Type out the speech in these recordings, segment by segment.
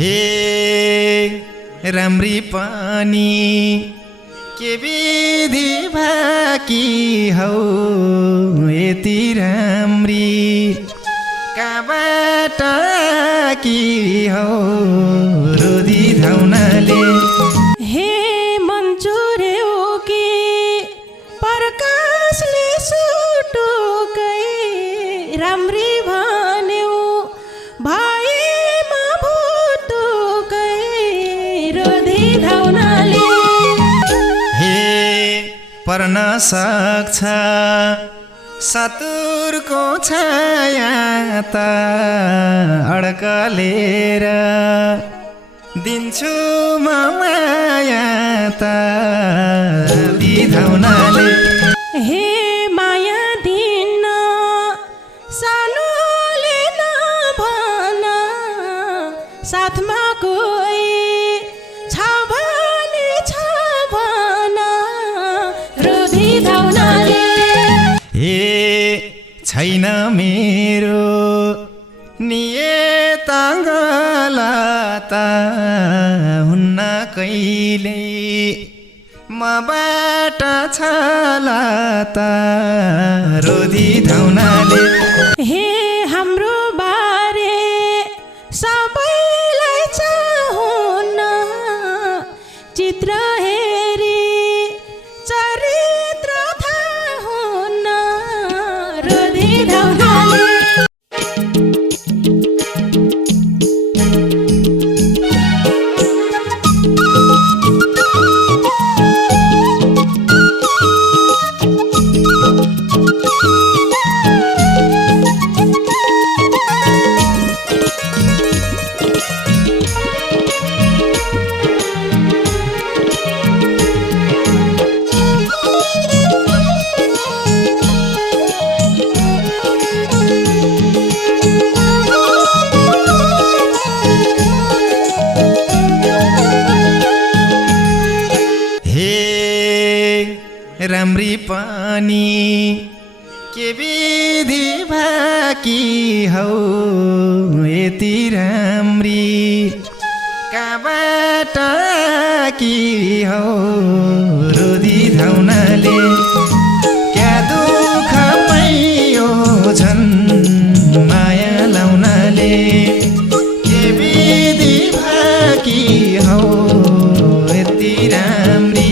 हे राम्री पनि के विधि भाकी हौ यति राम्री कबाट कि हौ रोदी धाउनाले हे मन्चुरे हो कि प्रकाशले सुटुकै राम्री भन्यौ भएमा भुटुकै रोदी धाउनाले हे पर्न सक्छ सतुरको छाया त अड्कलेर दिन्छु म माया त दिधाउनाले हे माया दिन सानोले नभन साथमा कोही छ भन रोदी धाउनाले हे छैन मेरो नियत गलत हुन्न कहिले मबाट छलत रोदी धाउनाले हे हाम्रो बारे सबैलाई चाहन्न चित्र हेरी चरित्र थाहा हुन्न रोदी धाउनाले राम्री पनि के विधि भाकी हौ यति राम्री कबाट कि हौ रोदी धाउनाले क्या दुःख पाइयो झन् माया लाउनाले के विधि भाकी हौ यति राम्री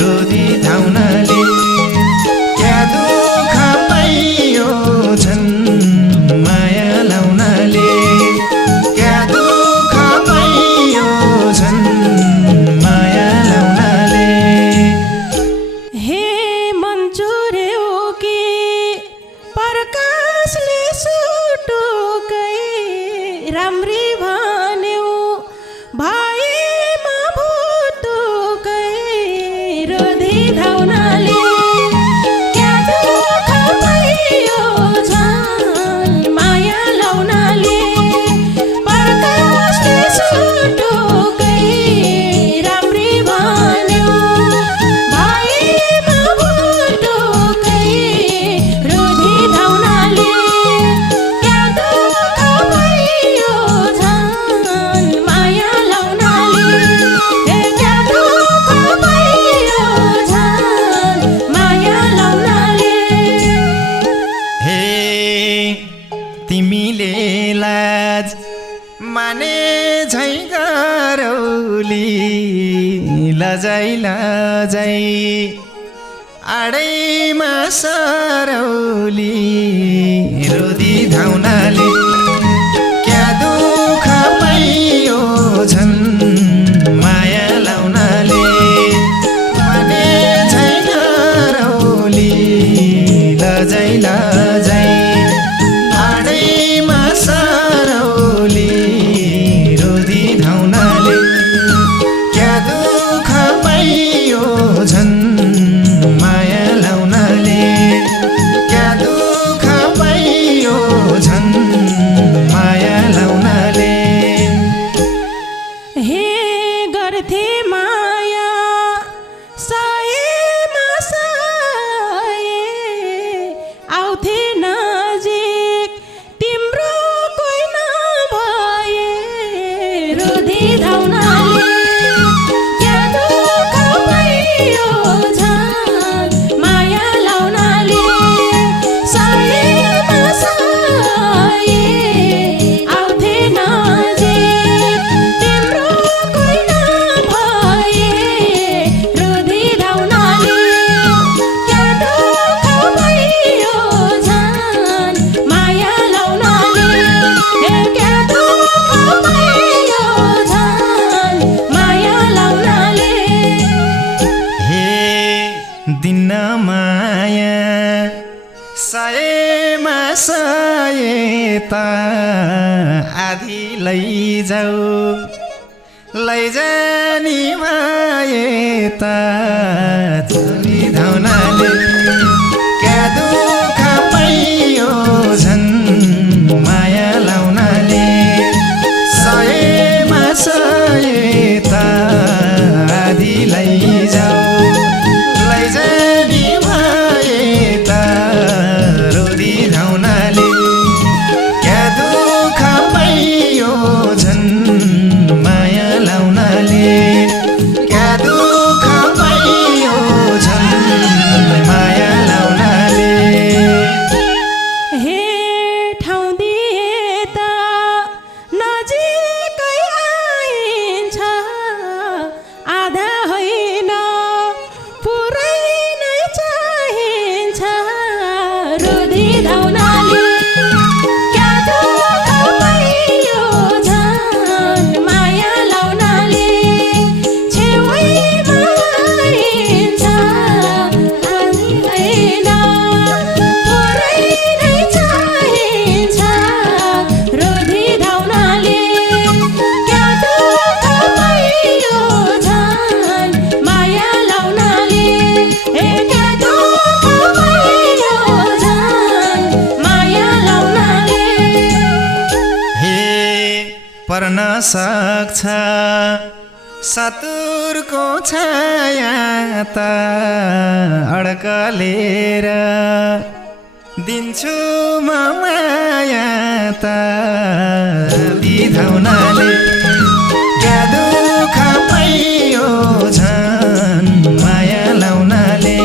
रोदी धाउनाले क्या दुःख पाइयो झन् माया लाउनाले क्या दुःख पाइयो झन् माया लाउनाले हे मन्चुरे हो कि प्रकाशले सुटुकै राम्री भन्यौ भएमा भुटुकै रोदी धाउनाले क्या दुःख पाइयो झन् माया लाउनाले प्रकाशले सुटुकै राम्री भन्यौ भएमा भुटुकै रोदी धाउनाले क्या दुःख पाइयो झन् माया लाउनाले क्या दुःख पाइयो झन् माया लाउनाले हे तिमीले लाज माने झै गरौली लजाइ लजाइ आडैमा सरौली रोदी धाउनाले क्या दुःख पाइयो झन् माया लाउनाले माने झै गरौली लजाइ लजाइ आडैमा सरौली रोदी धाउनाले क्या दुःख पाइयो झन् माया लाउनाले क्या दुःख पाइयो झन् यता आधी लैजाऊ लैजानी यता चोरी धाउनाले क्या दुःख पाइयो झन् माया लाउनाले सयमा सयता आधी लैजाऊ लैजानी यता रोदी धाउनाले क्या दुःख पाइयो झन् माया लाउनाले क्या दुःख पाइयो झन् माया लाउनाले हे ठाउँ दिए त नजिकै आइन्छ आधा होइन पुरै नै चाहिन्छ रोदी धाउनाले क्या दुःख पाइयो झन् माया लाउनाले छेउमा आइन्छ आधी होइन पुरै नै चाहिन्छ रोदी धाउनाले क्या दुःख पाइयो झन् माया लाउनाले हे क्या दुःख पाइयो झन् माया लाउनाले हे पर्न सक्छ सतुरको छाया त अड्कलेर दिन्छु म माया त दिधाउनाले क्या दुःख पाइयो झन् माया लाउनाले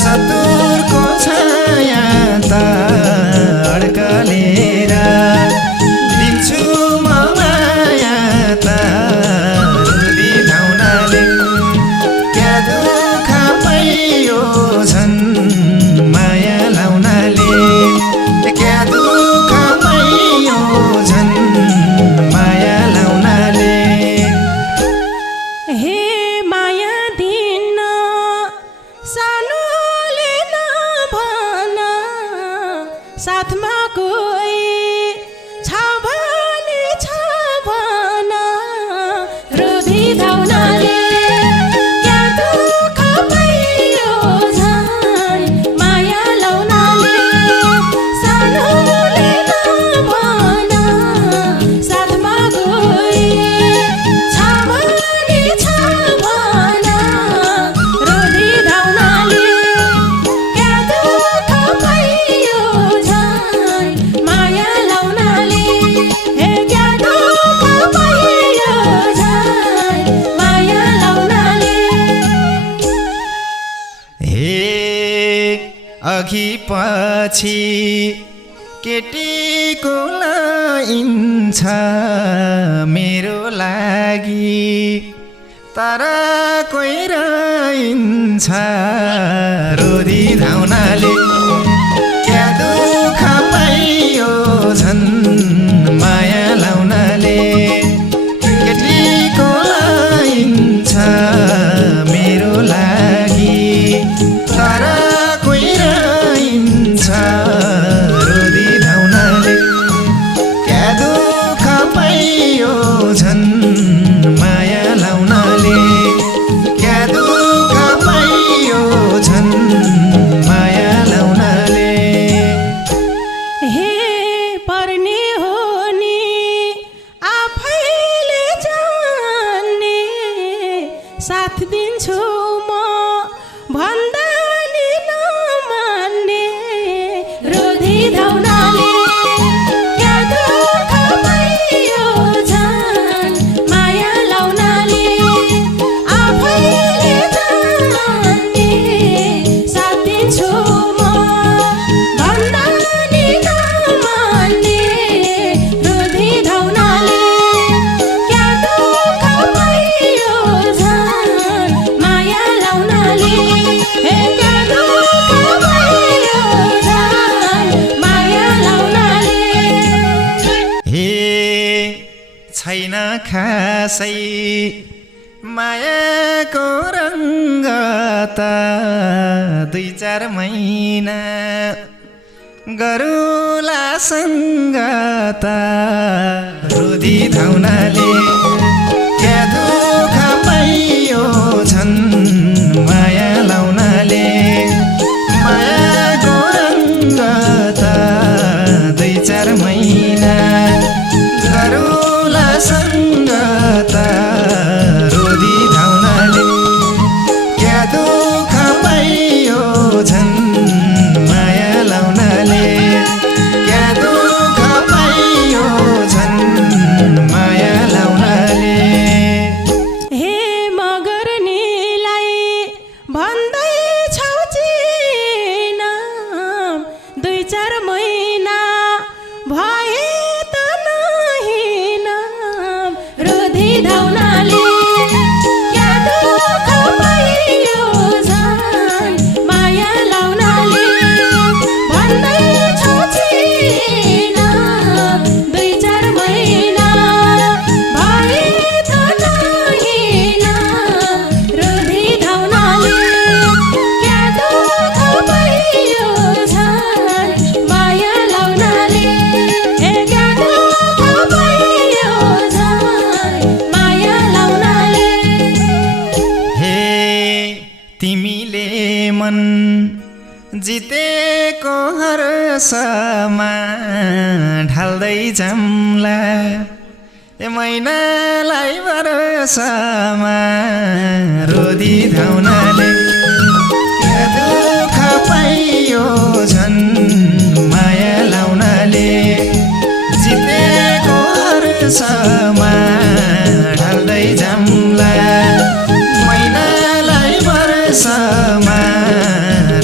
सतुरको छाया त अड्कलेर दिन्छु म माया त दिधाउनाले क्या दुःख पाइयो झन् माया लाउनाले क्या दुःख पाइयो झन् माया लाउनाले हे माया दिन सानोले नभन साथमा कोही छ भने छ भन रोदी धाउनाले क्या दुःख पाइयो झन् माया लाउनाले सानोले नभन साथमा कोही छ भने छ भन रोदी धाउनाले क्या दुःख पाइयो झन् माया लाउनाले हे क्या दुःख पाइयो झन् माया लाउनाले हे अघि पछि केटीको लाइन छ मेरो लागि तर कोही रहन्छ रोदी धाउनाले क्या दुःख पाइयो झन् माया लाउनाले केटीको लाइन छ मेरो लागि तर कोही रहन्छ रोदी धाउनाले क्या दुःख पाइयो झन् माया लाउनाले क्या दुःख पाइयो झन् माया लाउनाले हे पर्ने हो नि आफैले जान्ने साथ दिन्छु म भन्दा नि नमान्ने रोदी धाउनाले क्या दुःख पाइयो झन् माया लाउनाले आफैले जान्ने साथ दिन्छु म भन्दा नि नमान्ने रोदी धाउनाले क्या दुःख पाइयो झन् माया लाउनाले हे क्या दुःख पाइयो झन् माया लाउनाले हे छैन खासै मायाको रङ्ग त 2-4 महिना गरौँला सङ्गता रोधी धाउनाले क्या दुःख पाइयो झन् माया लाउनाले मायाको रङ्गता 2-4 महिना गरौँला सङ्गता रोधी धाउनाले क्या दुःख पाइयो झन् माया लाउनाले क्या दुःख पाइयो झन् माया लाउनाले हे मगर्नीलाई भन्दैछौ चिन 2-4 महिना भए त नहिन रोधी धाउनाले क्या दुःख पाइयो झन् माया लाउनाले भन्दैछौ चिन 2-4 महिना भए त नहिन रोधी धाउनाले क्या दुःख पाइयो झन् माया लाउनाले क्या दुःख पाइयो झन् माया लाउनाले हे तिमीले मन जितेको हर्षमा ढाल्दै जाम्ला ए महिनालाई वर्षमा रोधी धाउनाले क्या दुःख पाइयो झन् माया लाउनाले जितेको हर्षमा ढाल्दै जाम्ला महिनालाई वर्षमा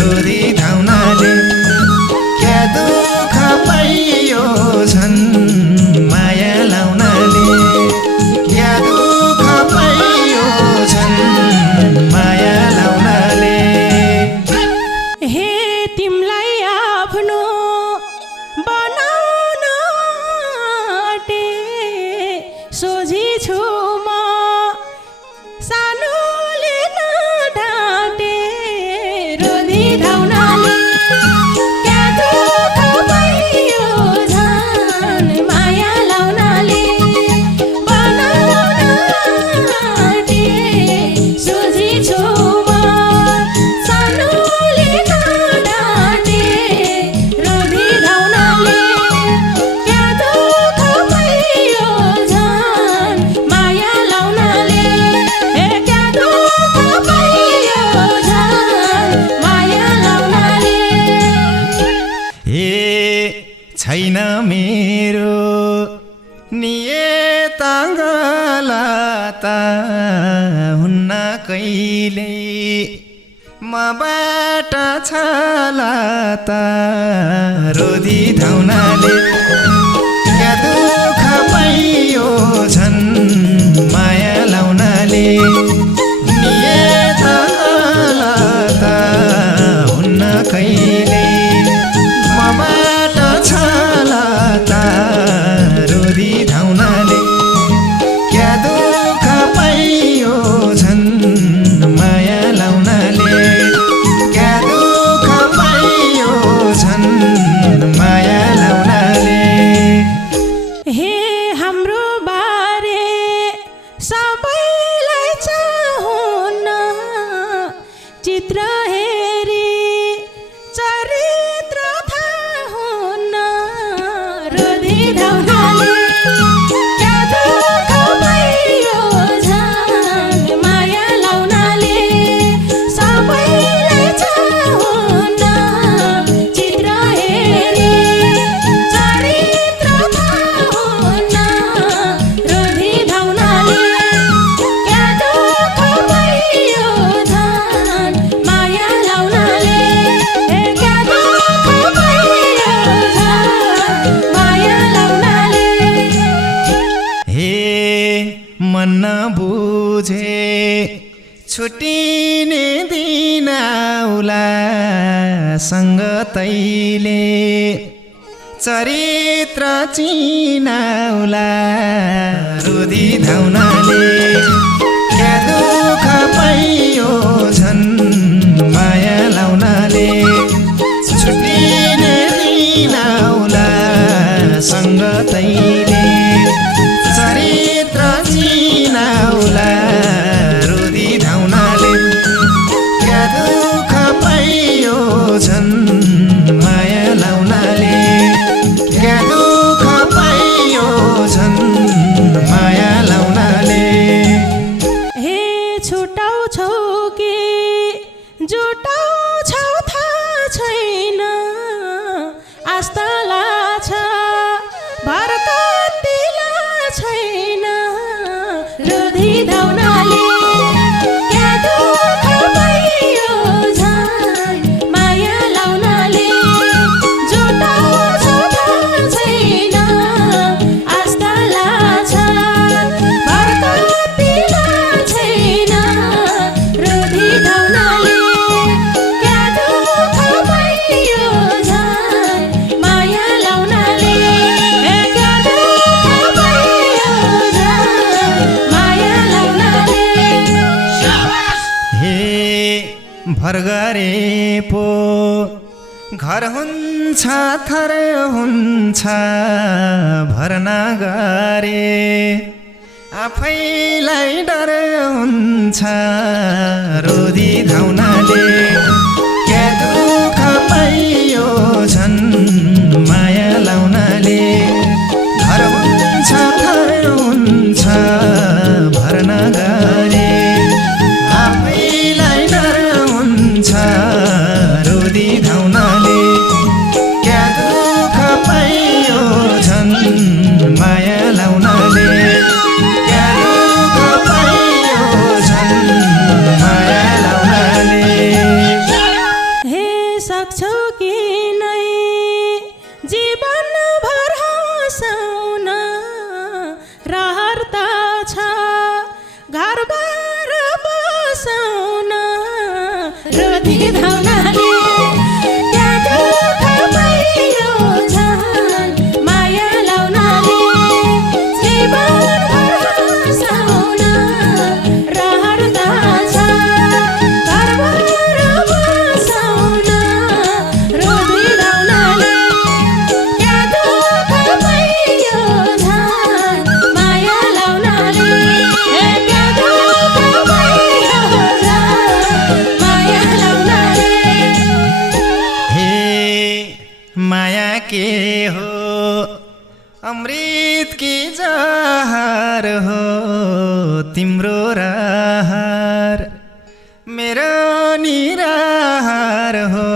रोधी धाउनाले क्या दुःख पाइयो झन् माया लाउनाले क्या दुःख पाइयो झन् माया लाउनाले हे तिमलाई आफ्नो बनाउन आँटे सोझी छु म सानोले नढाँटे रोधी धाउनाले क्या दुःख पाइयो झन् माया लाउनाले बनाउन आँटे सोझी छु म सानोले नढाँटे रोधी धाउनाले क्या दुःख पाइयो झन् माया लाउनाले क्या दुःख पाइयो झन् माया लाउनाले हे छैन मेरो नियताङ्गलाता हुन्न कहिले मबाट छलाता रोधी धाउनाले क्या दुःख पाइयो झन् माया लाउनाले नियताङ्गलाता हुन्न कहिले मबाट छलाता रोधी धाउनाले क्या दुःख पाइयो झन् माया लाउनाले क्या दुःख पाइयो झन् माया लाउनाले हे हाम्रो बारे सबैलाई चाहन्न चित्र हेरी चरित्र थाहा हुन्न रोधी धाउनाले क्या दुःख पाइयो झन् माया लाउनाले सबैलाई चाहन्न चित्र हेरी चरित्र थाहा हुन्न रोधी धाउनाले क्या दुःख पाइयो झन् माया लाउनाले क्या दुःख पाइयो झन् माया लाउनाले हे मन नबुझे छुट्टिने दिन आउला सँगतैले चरित्र चिनाउला रोधी धाउनाले क्या दुःख पाइयो झन् माया लाउनाले छुट्टिने दिन आउला सङ्गतैले चरित्र चिनाउला रुदी धाउनाले क्या दुःख पाइयो झन् माया लाउनाले क्या दुःख पाइयो झन् माया लाउनाले हे छुटाउँछौ कि जुटाउँछौ थाहा छैन आस्था लाग्छ भर कतिला छैन रुधी धाउनाले क्या दुःख पाइयो झन् माया लाउनाले जुटाउँछौ थाहा छैन आस्था लाग्छ भर कतिला छैन रुधी धाउनाले क्या दुःख पाइयो झन् माया लाउनाले क्या दुःख पाइयो झन् माया लाउनाले हे भर गरे पो घर हुन्छ थर हुन्छ भर नगरे आफैलाई डर हुन्छ रोदी धाउनाले क्या दुःख पाइयो झन् माया लाउनाले घर हुन्छ थर हुन्छ भर नगरे आफैलाई डर हुन्छ रोदी धाउनाले क्या दुःख पाइयो झन् माया लाउनाले क्या दुःख पाइयो झन् माया लाउनाले हे सक्छौ कि नै जीवन भर हँसाउन रहर त छ घरबार बसाउन रुधी धाउनाले क्या दुःख पाइयो झन् माया लाउनाले जीवन भर हँसाउन रहर त छ घरबार बसाउन रुधी धाउनाले क्या दुःख पाइयो झन् माया लाउनाले क्या दुःख पाइयो झन् माया लाउनाले हे माया के हो अमृत की जहर हो तिम्रो रहर मेरो निराहार हो